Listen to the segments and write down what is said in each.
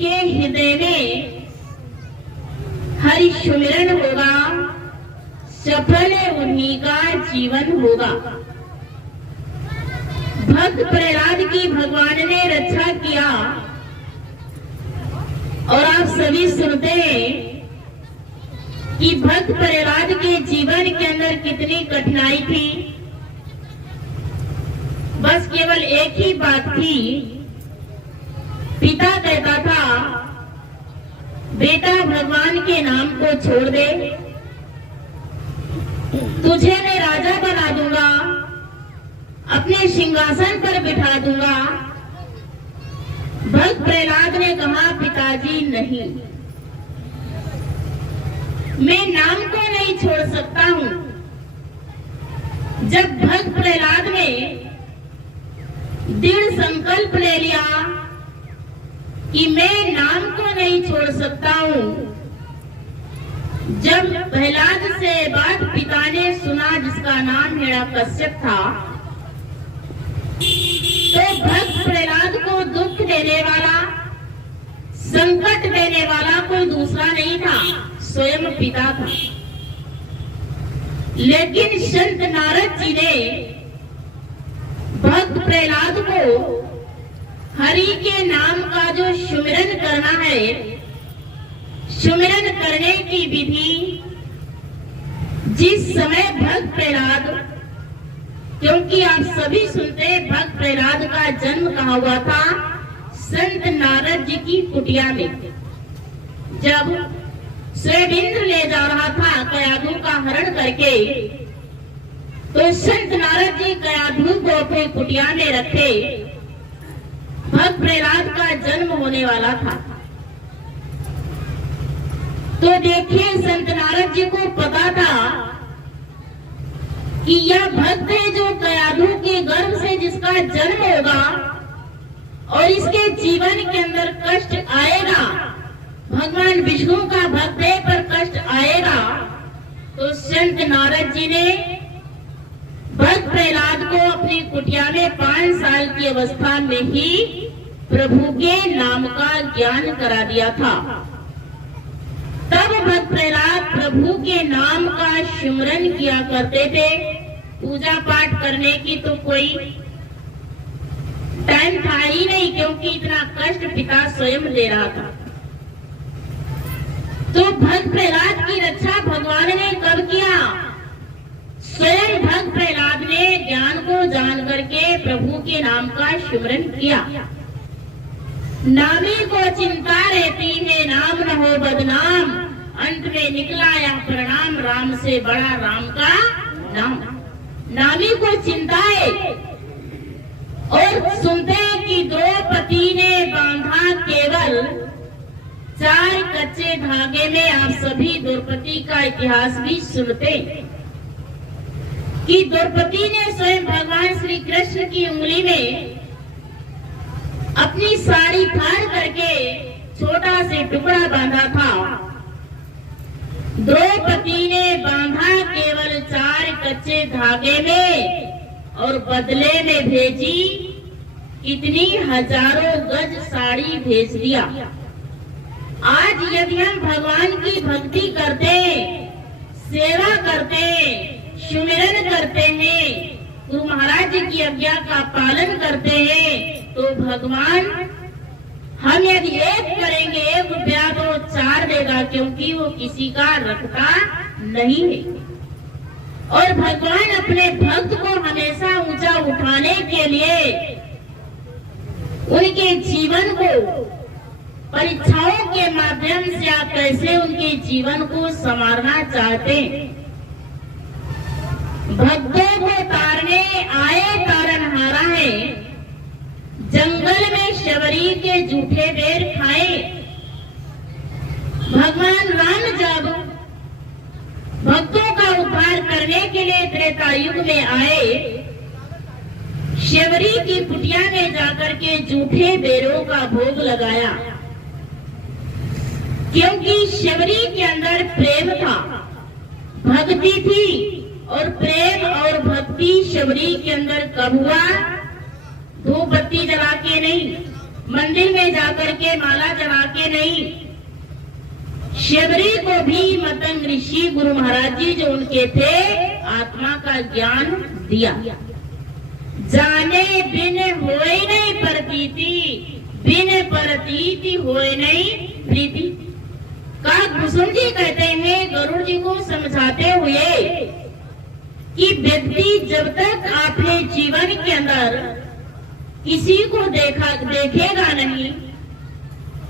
जिसके हृदय में हरि सुमिरन होगा, सफल उन्हीं का जीवन होगा। भक्त प्रहलाद की भगवान ने रक्षा किया और आप सभी सुनते हैं कि भक्त प्रहलाद के जीवन के अंदर कितनी कठिनाई थी। बस केवल एक ही बात थी, पिता कहता था बेटा भगवान के नाम को छोड़ दे, तुझे मैं राजा बना दूंगा, अपने सिंहासन पर बिठा दूंगा। भक्त प्रहलाद ने कहा पिताजी नहीं, मैं नाम को नहीं छोड़ सकता हूं। जब भक्त प्रहलाद ने दृढ़ संकल्प ले लिया कि मैं नाम को नहीं छोड़ सकता हूं, जब प्रहलाद से बात पिता ने सुना जिसका नाम हिरण्यकश्यप था, तो भक्त प्रहलाद को दुख देने वाला, संकट देने वाला कोई दूसरा नहीं था, स्वयं पिता था। लेकिन संत नारद जी ने भक्त प्रहलाद को हरि के नाम का जो सुमिरन करना है, सुमिरन करने की विधि, जिस समय भक्त प्रहलाद, क्योंकि आप सभी सुनते हैं भक्त प्रहलाद का जन्म कहाँ हुआ था, संत नारद जी की कुटिया में। जब स्वयं इंद्र ले जा रहा था कयाधु का हरण करके, तो संत नारद जी कयाधु को अपनी कुटिया में रखे, भक्त प्रहलाद का जन्म होने वाला था। तो देखिए संत नारद जी को पता था कि यह भक्त है जो कयाधु के गर्भ से जिसका जन्म होगा और इसके जीवन के अंदर कष्ट आएगा, भगवान विष्णु का भक्त है पर कष्ट आएगा। तो संत नारद जी ने भक्त प्रहलाद को अपनी कुटिया में 5 साल की अवस्था में ही प्रभु के नाम का ज्ञान करा दिया था। तब भक्त प्रहलाद प्रभु के नाम का सिमरन किया करते थे। पूजा पाठ करने की तो कोई टाइम था ही नहीं, क्योंकि इतना कष्ट पिता स्वयं दे रहा था। तो भक्त प्रहलाद की रक्षा भगवान ने कब किया? स्वयं भक्त प्रहलाद ने ज्ञान को जान करके प्रभु के नाम का सिमरन किया। नामी को चिंता रहती है, नाम न हो बदनाम, अंत में निकला यह प्रणाम, राम से बड़ा राम का नाम। नामी को चिंता है। और सुनते हैं कि द्रौपदी ने बांधा केवल 4 कच्चे धागे में। आप सभी द्रौपदी का इतिहास भी सुनते कि द्रौपदी ने स्वयं भगवान श्री कृष्ण की उंगली में अपनी साड़ी फाड़ करके छोटा से टुकड़ा बांधा था। द्रौपदी ने बांधा केवल 4 कच्चे धागे में और बदले में भेजी कितनी हजारों गज साड़ी भेज दिया। आज यदि हम भगवान की भक्ति करते हैं, सेवा करते हैं, सुमिरन करते हैं, गुरु महाराज जी की आज्ञा का पालन करते हैं, तो भगवान हम यदि एक करेंगे 1 रुपया तो 4 देगा, क्योंकि वो किसी का रखता नहीं है। और भगवान अपने भक्त को हमेशा ऊंचा उठाने के लिए उनके जीवन को परीक्षाओं के माध्यम से आप कैसे उनके जीवन को संवारना चाहते हैं। भक्तों को तारने आए तारनहारा है, जंगल में शबरी के जूठे बेर खाए। भगवान राम जब भक्तों का उद्धार करने के लिए त्रेता युग में आए, शबरी की कुटिया में जाकर के जूठे बेरों का भोग लगाया, क्योंकि शबरी के अंदर प्रेम था, भक्ति थी। और प्रेम और भक्ति शबरी के अंदर कब हुआ? धूप बत्ती जला के नहीं, मंदिर में जाकर के माला चढ़ा शबरी को भी मतंग ऋषि गुरु महाराज जी जो उनके थे आत्मा का ज्ञान दिया। जाने बिन होए नहीं प्रतीति, बिन प्रतीति होए नहीं प्रीति। काकभूषण जी कहते हैं गरुड़ जी को समझाते हुए कि व्यक्ति जब तक अपने जीवन के अंदर किसी को देखेगा नहीं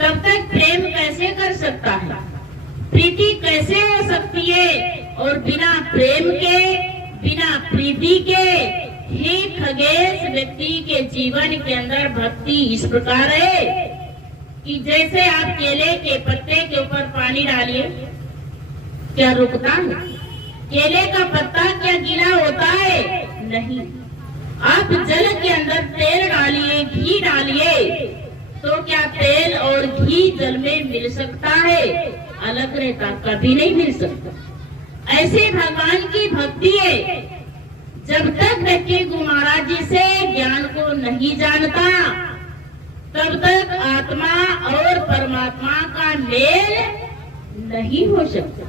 तब तक प्रेम कैसे कर सकता है, प्रीति कैसे हो सकती है। और बिना प्रेम के, बिना प्रीति के ही खगेश व्यक्ति के जीवन के अंदर भक्ति इस प्रकार है कि जैसे आप केले के पत्ते के ऊपर पानी डालिए, क्या रुकता है? केले का पत्ता क्या गीला होता है? नहीं। आप जल के अंदर तेल डालिए, घी डालिए, तो क्या तेल और घी जल में मिल सकता है? अलग रहता, कभी नहीं मिल सकता। ऐसे भगवान की भक्ति है। जब तक व्यक्ति गुरु महाराज जी से ज्ञान को नहीं जानता तब तक आत्मा और परमात्मा का मेल नहीं हो सकता।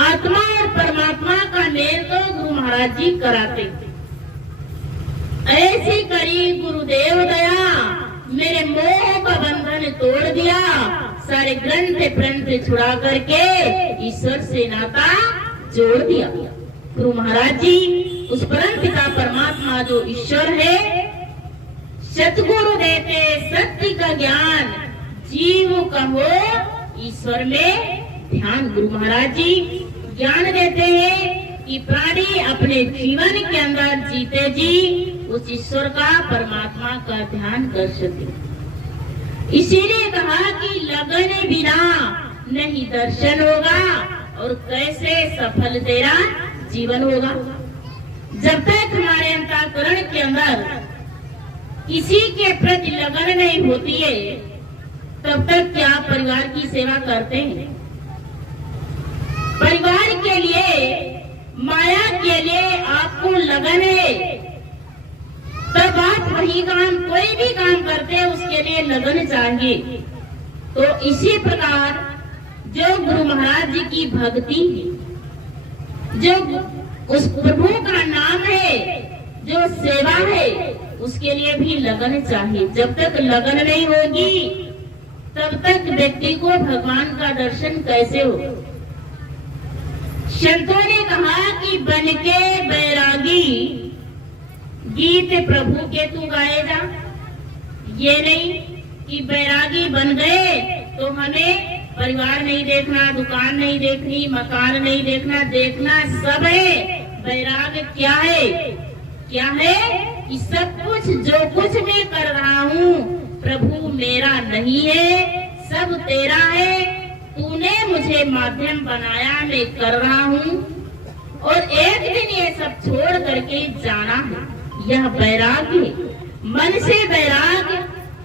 आत्मा और परमात्मा का मेल तो गुरु महाराज जी कराते। ऐसी करी गुरुदेव दया, मेरे मोह का बंधन तोड़ दिया, सारे ग्रंथ प्रंथ छुड़ा करके ईश्वर से नाता जोड़ दिया। गुरु महाराज जी उस परम पिता परमात्मा जो ईश्वर है, सतगुरु देते सत्य का ज्ञान, जीव का हो ईश्वर में ध्यान। गुरु महाराज जी ज्ञान देते हैं कि प्राणी अपने जीवन के अंदर जीते जी उस ईश्वर का, परमात्मा का ध्यान कर सके। इसीलिए कहा कि लगन बिना नहीं दर्शन होगा और कैसे सफल तेरा जीवन होगा। जब तक हमारे अंतःकरण के अंदर किसी के प्रति लगन नहीं होती है तब तक क्या परिवार की सेवा करते हैं? परिवार के लिए, माया के लिए आपको लगन है तब आप वही काम, कोई भी काम करते हैं उसके लिए लगन चाहिए। तो इसी प्रकार जो गुरु महाराज जी की भक्ति है, जो उस प्रभु का नाम है, जो सेवा है, उसके लिए भी लगन चाहिए। जब तक लगन नहीं होगी तब तक व्यक्ति को भगवान का दर्शन कैसे हो? संतों ने कहा कि बनके बैरागी गीत प्रभु के तू गाए जा। ये नहीं कि बैरागी बन गए तो हमें परिवार नहीं देखना, दुकान नहीं देखनी, मकान नहीं देखना, देखना सब है। बैराग क्या है? क्या है कि सब कुछ जो कुछ मैं कर रहा हूँ प्रभु मेरा नहीं है, सब तेरा है। तूने मुझे माध्यम बनाया, मैं कर रहा हूँ और एक दिन ये सब छोड़ करके जाना है। यह बैराग है। मन से बैराग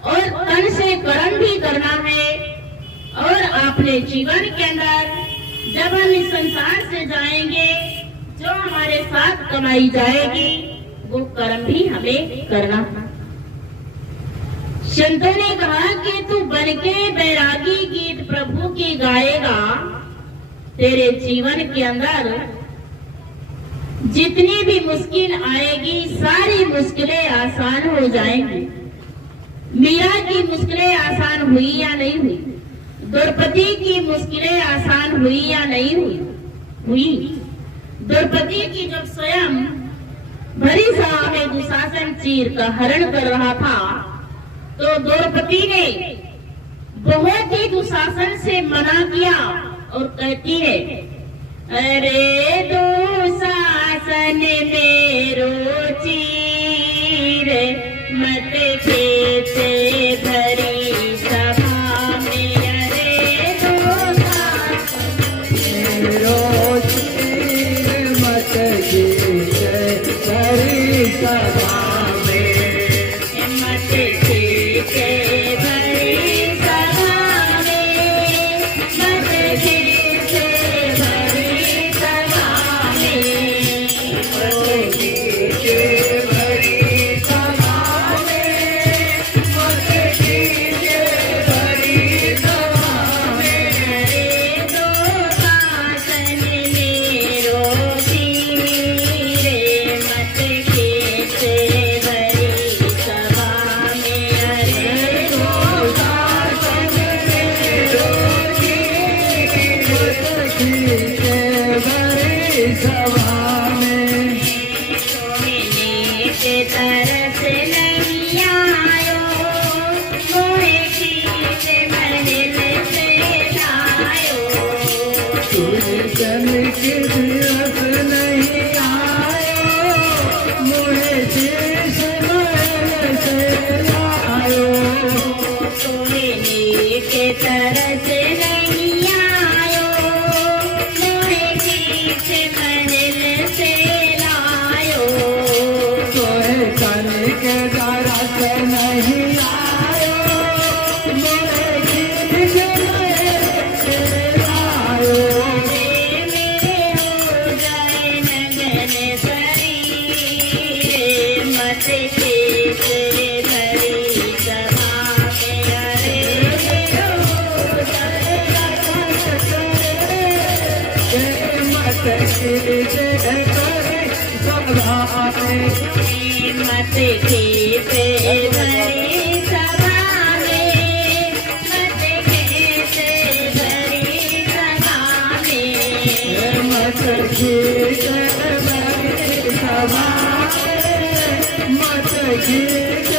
और तन से कर्म भी करना है। और अपने जीवन के अंदर जब हम इस संसार से जाएंगे, जो हमारे साथ कमाई जाएगी वो कर्म भी हमें करना है। संतों ने कहा कि तू बनके बैरागी गीत प्रभु की गाएगा, तेरे जीवन के अंदर जितनी भी मुश्किल आएगी सारी मुश्किलें आसान हो जाएंगी। मीरा की मुश्किलें आसान हुई या नहीं हुई? द्रौपदी की मुश्किलें आसान हुई या नहीं हुई? हुई। द्रौपदी की जब स्वयं भरी सभा में दुशासन चीर का हरण कर रहा था तो द्रौपदी ने बहुत ही दुशासन से मना किया और कहती है, अरे दुशासन मेरो चीर मत खेते भरी सभा में, अरे दुशासन मेरो चीर मत खेते भरी सभा में, मत खेते भरी सभा में, मत खेते भरी सभा में, मत खेते भरी सभा में, तरस नहीं आयो, मोहे खींच महल से लायो। सोए कर के तरस नहीं आयो, मोहे खींच महल से लायो। मेरे हो जाए नगन शरीर, मत खींच भरी सभा में। अरे हो जाए मत खींच करे सभा में, मत खींच भरी सभा में, मत खींच भरी सभा में। मत खींच भरी सभा में, मत खींच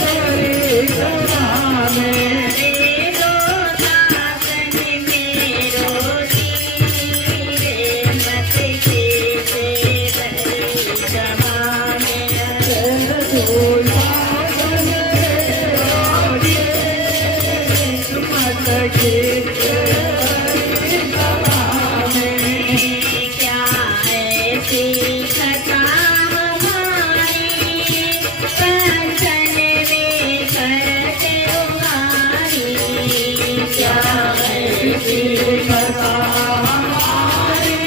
भरी सभा में। मेरो दासन मेरो तीरे, मत खींच भरी सभा में। मत खींच भरी सभा में। क्या ऐसी कथा हमारी, कंचन में करते उगारी। क्या ऐसी कथा हमारी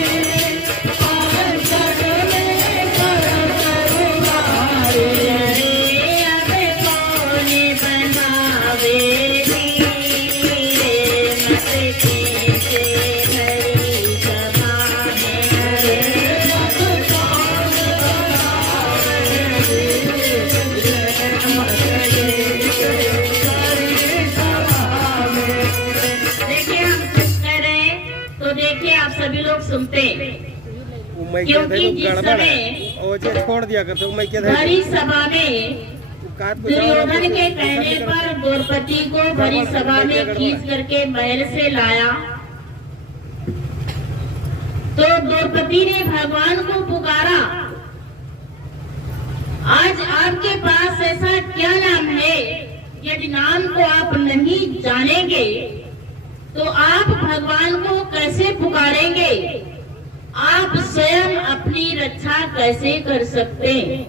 अंचल में करत उगारी। अरे अब कौन बनावे धीरे, मत खींच भरी सभा में। देखिए हम कुछ कर रहे हैं तो देखिए आप सभी लोग सुनते क्योंकि जिस समय ओजे छोड़ दिया करते मैं क्या भरी सभा में दुर्योधन के कहने पर द्रौपदी को भरी सभा में खींच करके महल से लाया, तो द्रौपदी ने भगवान को पुकारा, आज आपके पास ऐसा क्या नाम है, यदि नाम को आप नहीं जानेंगे तो आप भगवान को कैसे पुकारेंगे, आप स्वयं अपनी रक्षा कैसे कर सकते हैं।